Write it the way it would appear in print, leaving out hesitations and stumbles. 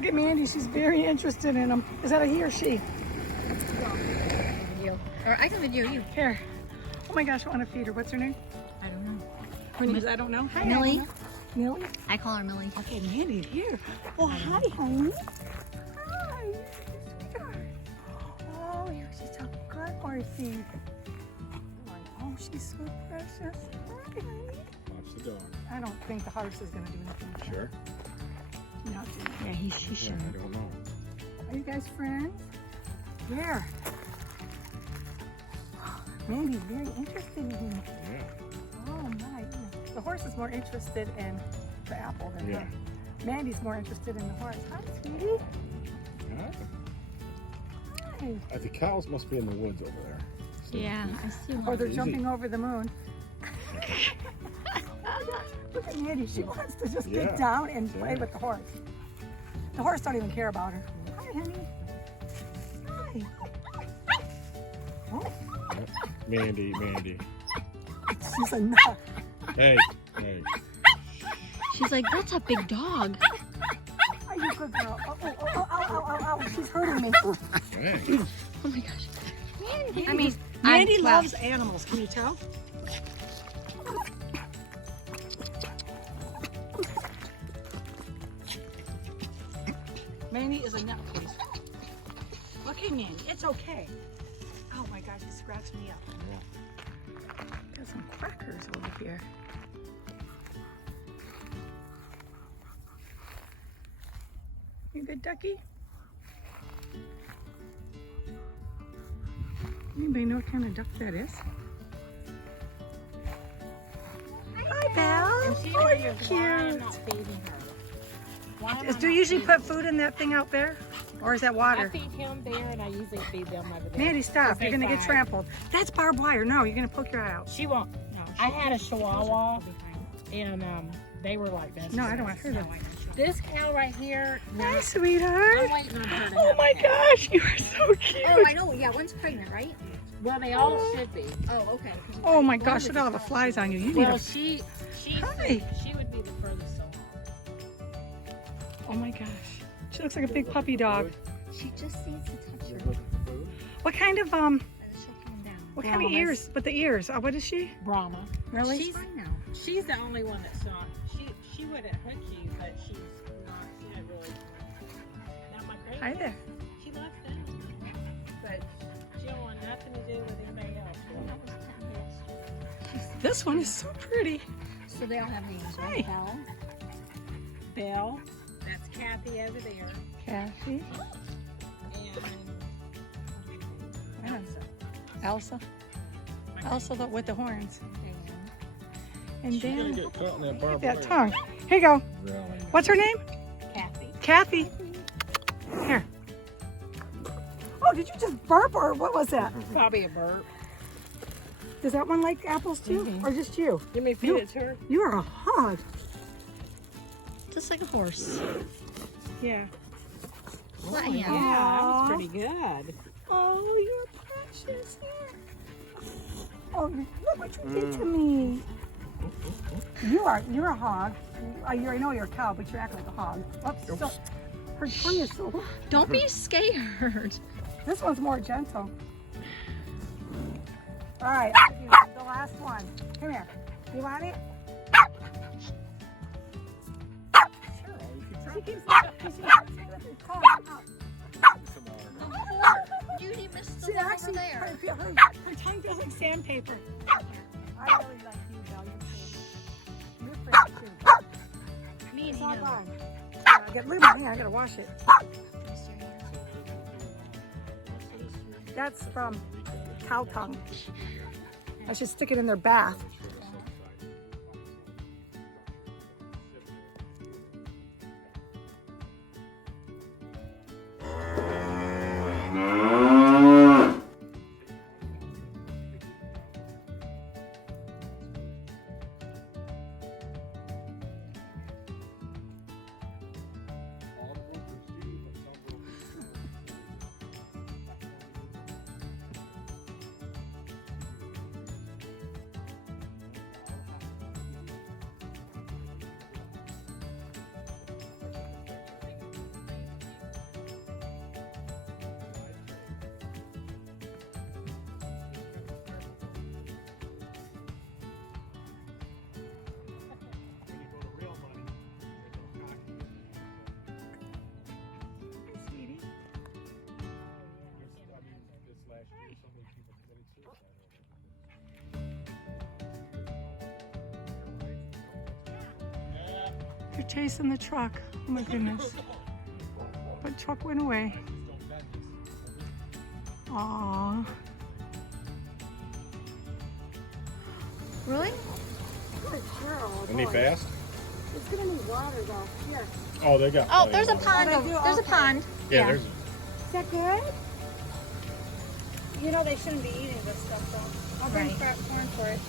Look at Mandy. She's very interested in them. Is that a he or she? Video. Or I can video you. Here. Oh my gosh, I want to feed her. What's her name? I don't know. Her name is I don't know. Hi, Millie. Millie? I call her Millie. Okay, Mandy, here. Oh, hi, honey. Hi. Sweetheart. Oh, you're just a good horsey. Oh, she's so precious. Hi, honey. Watch the dog. I don't think the horse is going to do anything. Sure? No, Yeah, she's sure. I don't know. Are you guys friends? Where? Mandy's very interested in you. Yeah. Oh my. The horse is more interested in the apple than her. Mandy's more interested in the horse. Hi, sweetie. Hi. The cows must be in the woods over there. So Yeah, I see Or one. they're Easy. jumping over the moon. Look at Mandy. She wants to just get Yeah. down and play with the horse. The horse don't even care about her. Hi, honey. Hi. Oh, Mandy, Mandy. she's a nut. Hey, hey. She's like, that's a big dog. Are you a good girl? Oh, oh, oh, oh, oh, oh, oh. She's hurting me. Hey. Oh my gosh. I mean, Mandy wow. loves animals. Can you tell? Mandy is a nutcase. Okay, Mandy, it's okay. Oh my gosh, he scratched me up. Got some crackers over here. You good, ducky? Anybody know what kind of duck that is? Hi, Belle. Oh, you're cute. Do you usually put food in that thing out there? Or is that I water? feed him there, and I usually feed them over there. Mandy, stop. You're They going to get fight. trampled. That's barbed wire. No, you're going to poke your eye out. She won't. No, I had a Chihuahua, and they were like this. No, I don't want her to. This cow right here. Hi, I'm sweetheart. waiting on her to Oh have my a calf. gosh, you are so cute. Oh, I know. Yeah, one's pregnant, right? Well, they all should be. Oh, okay. Oh my gosh, look at all the flies on you. You need Well, a... she Hi. would be the furthest along. Oh my gosh. She looks like a big puppy dog. She just needs to touch her. What kind of, She'll calm down. what kind of ears? But the ears. What is she? Brahma. Really? She's fine now. She's the only one that's not. She wouldn't hook you, but she's not. She not really. Now my great. Hi there. She loves them, but she don't want nothing to do with anybody else. This one is so pretty. So they all have names, Hi. right? Belle. Belle, that's Kathy over there, Kathy. and Elsa. Elsa with the horns. And She's gonna Dan. get caught in that Look barbed at that wire. tongue. Here you go. Really? What's her name? Kathy. Kathy. Here. Oh, did you just burp or what was that? Probably a burp. Does that one like apples too? Or just you? You may feed You- it to her. You are a hog. Just like a horse. Yeah. Flat Yeah, hand. that Aw. was pretty good. Oh, you're precious. Oh, look what you did to me. You're a hog. I know you're a cow, but you act like a hog. Oops. So, her tongue is so. Don't be scared. This one's more gentle. All right, I'll give you the last one. Come here. You want it? She keeps calling out. Dude, he missed the She one over actually, there. her tongue feels like sandpaper. I really like you, Belle. You're pretty too. Me and It's all him. gone. Look at my hand. I gotta wash it. That's from cow tongue. I should stick it in their bath. They're chasing the truck. Oh my goodness. But truck went away. Aww. Really? Good girl. Isn't he fast? It's gonna need water though. Here. Oh, they got. Oh, there's a yeah. pond. they over- do? There's a Okay. pond. Yeah, there's. Is that good? You know they shouldn't be eating this stuff though. I'll bring Right. corn for it.